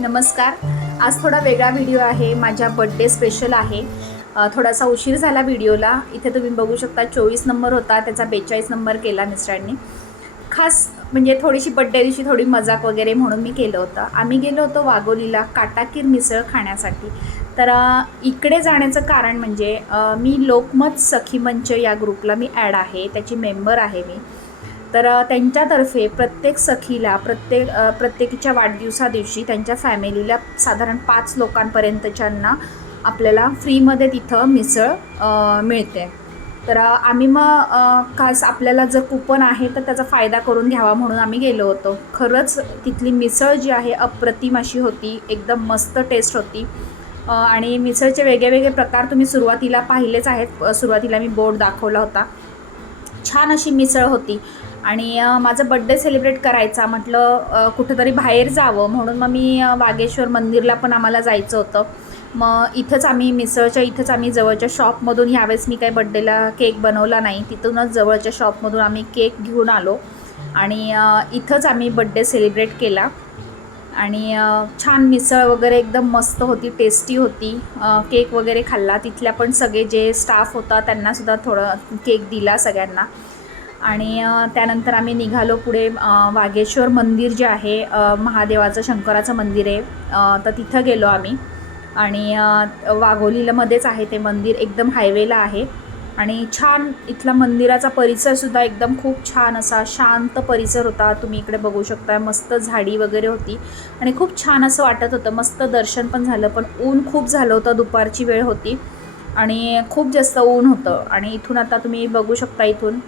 नमस्कार. आज थोडा वेगळा व्हिडिओ आहे. माझ्या बड्डे स्पेशल आहे. थोडासा उशीर झाला व्हिडिओला इथे तुम्ही बघू शकता चोवीस नंबर होता. त्याचा बेचाळीस नंबर केला मिस्टरांनी खास म्हणजे थोडीशी बड्डे दिवशी थोडी मजाक वगैरे म्हणून मी केलं होतं. आम्ही गेलो होतो वाघोलीला काटाकीर मिसळ खाण्यासाठी. तर इकडे जाण्याचं कारण म्हणजे मी लोकमत सखी मंच या ग्रुपला मी ॲड आहे. त्याची मेंबर आहे मी. तर त्यांच्यातर्फे प्रत्येक सखीला प्रत्येक प्रत्येकीच्या वाढदिवसा दिवशी त्यांच्या फॅमिलीला साधारण पाच लोकांपर्यंतच्यांना आपल्याला फ्रीमध्ये तिथं मिसळ मिळते. तर आम्ही मग खास आपल्याला जर कुपन आहे तर त्याचा फायदा करून घ्यावा म्हणून आम्ही गेलो होतो. खरंच तिथली मिसळ जी आहे अप्रतिम अशी होती एकदम मस्त टेस्ट होती. आणि मिसळचे वेगळे वेगळे प्रकार तुम्ही सुरुवातीला पाहिलेच आहेत. सुरुवातीला मी बोर्ड दाखवला होता. छान अशी मिसळ होती. आणि माझं माझा बड्डे सेलिब्रेट करायचा म्हटलं कुठंतरी बाहेर जावं म्हणून मग मी वागेश्वर मंदिरला पण आम्हाला जायचं होतं. मग इथंच आम्ही मिसळच्या इथंच आम्ही जवळच्या शॉपमधून ह्यावेळेस मी काही बड्डेला केक बनवला नाही. तिथूनच जवळच्या शॉपमधून आम्ही केक घेऊन आलो. आणि इथंच आम्ही बड्डे सेलिब्रेट केला. आणि छान मिसळ वगैरे एकदम मस्त होती टेस्टी होती. केक वगैरे खाल्ला. तिथल्या पण सगळे जे स्टाफ होता त्यांनासुद्धा थोडं केक दिला सगळ्यांना. आणि त्यानंतर आम्ही निघालो पुढे वागेश्वर वाघेश्वर मंदिर जे आहे महादेवाचं शंकराचं मंदिर आहे. तर तिथं गेलो आम्ही. आणि वाघोलीलामध्येच आहे ते मंदिर एकदम हायवेला आहे. आणि छान इथला मंदिराचा परिसरसुद्धा एकदम खूप छान असा शांत परिसर होता. तुम्ही इकडे बघू शकता मस्त झाडी वगैरे होती. आणि खूप छान असं वाटत होतं. मस्त दर्शन पण झालं पण ऊन खूप झालं होतं दुपारची वेळ होती. आणि खूप जास्त ऊन होतं. आणि इथून आता तुम्ही बघू शकता इथून.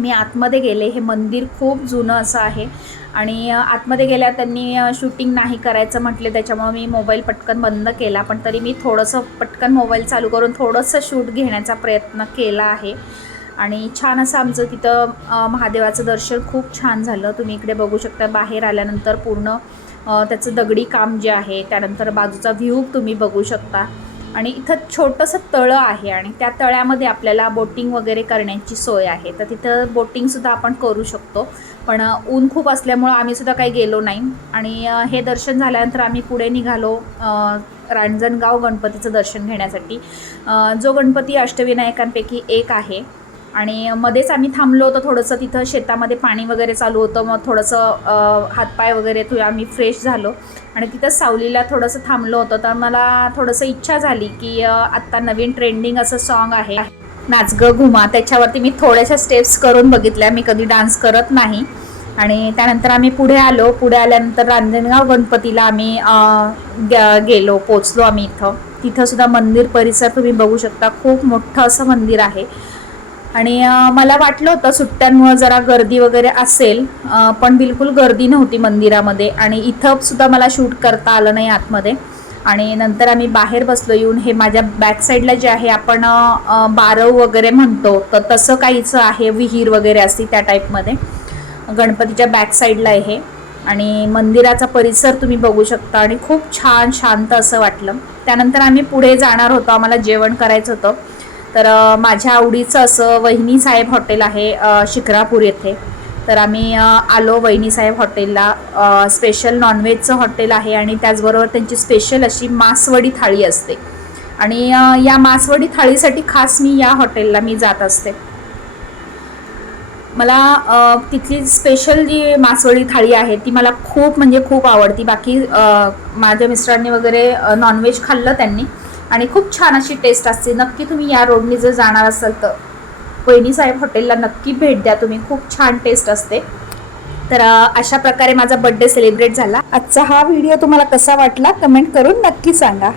मी आतमध्ये गेले हे मंदिर खूप जुनं असं आहे. आणि आतमध्ये गेल्या त्यांनी शूटिंग नाही करायचं म्हटले त्याच्यामुळे मी मोबाईल पटकन बंद केला. पण तरी मी थोडंसं पटकन मोबाईल चालू करून थोडंसं शूट घेण्याचा प्रयत्न केला आहे. आणि छान असं आमचं तिथं महादेवाचं दर्शन खूप छान झालं. तुम्ही इकडे बघू शकता बाहेर आल्यानंतर पूर्ण त्याचं दगडी काम जे आहे त्यानंतर बाजूचा व्ह्यू तुम्ही बघू शकता. आणि इथं छोटंसं तळं आहे आणि त्या तळ्यामध्ये आपल्याला बोटिंग वगैरे करण्याची सोय आहे. तर तिथं बोटिंगसुद्धा आपण करू शकतो. पण ऊन खूप असल्यामुळं आम्हीसुद्धा काही गेलो नाही. आणि हे दर्शन झाल्यानंतर आम्ही पुढे निघालो रांजणगाव गणपतीचं दर्शन घेण्यासाठी. जो गणपती अष्टविनायकांपैकी एक आहे आणि मध्येच आम्ही थांबलो होतो थोडंसं तिथं शेतामध्ये पाणी वगैरे चालू होतं मग थोडंसं हातपाय वगैरे थोडं आम्ही फ्रेश झालो. आणि तिथं सावलीला थोडंसं थांबलो होतं तर मला थोडंसं इच्छा झाली की आत्ता नवीन ट्रेंडिंग असं सॉन्ग आहे. नाच ग घुमा त्याच्यावरती मी थोड्याशा स्टेप्स करून बघितल्या मी कधी डान्स करत नाही. आणि त्यानंतर आम्ही पुढे आलो पुढे आल्यानंतर रांजणगाव गणपतीला आम्ही गेलो पोचलो आम्ही इथं. तिथंसुद्धा मंदिर परिसर तुम्ही बघू शकता खूप मोठं असं मंदिर आहे. आणि मला वाटलं होतं सुट्ट्यांमुळं जरा गर्दी वगैरे असेल पण बिलकुल गर्दी नव्हती मंदिरामध्ये आणि इथं सुद्धा मला शूट करता आलं नाही आतमध्ये. आणि नंतर आम्ही बाहेर बसलो येऊन हे माझ्या बॅक साईडला जे आहे आपण बारव वगैरे म्हणतो तर तसं काहीच आहे विहीर वगैरे असती त्या टाईपमध्ये गणपतीच्या बॅक साईडला आहे हे. आणि मंदिराचा परिसर तुम्ही बघू शकता आणि खूप छान शांत असं वाटलं. त्यानंतर आम्ही पुढे जाणार होतो आम्हाला जेवण करायचं होतं. तर माझ्या आवडीचं असं वहिनी साहेब हॉटेल आहे अ, शिक्रापूर येथे. तर आम्ही आलो वहिनी साहेब हॉटेलला. स्पेशल नॉनव्हेजचं हॉटेल आहे आणि त्याचबरोबर त्यांची स्पेशल अशी मासवडी थाळी असते. आणि या मासवडी थाळीसाठी खास मी या हॉटेलला मी जात असते. मला तिथली स्पेशल जी मासवडी थाळी आहे ती मला खूप म्हणजे खूप आवडती. बाकी माझ्या मिस्टरांनी वगैरे नॉनव्हेज खाल्लं त्यांनी. आणि खूप छान अशी टेस्ट असते. नक्की तुम्ही या रोडनी जर जाणार असाल तर. वहिनी साहेब हॉटेलला नक्की भेट द्या तुम्ही. खूप छान टेस्ट असते. तर अशा प्रकारे माझा बड्डे सेलिब्रेट झाला. आजचा हा व्हिडिओ तुम्हाला कसा वाटला? कमेंट करून नक्की सांगा.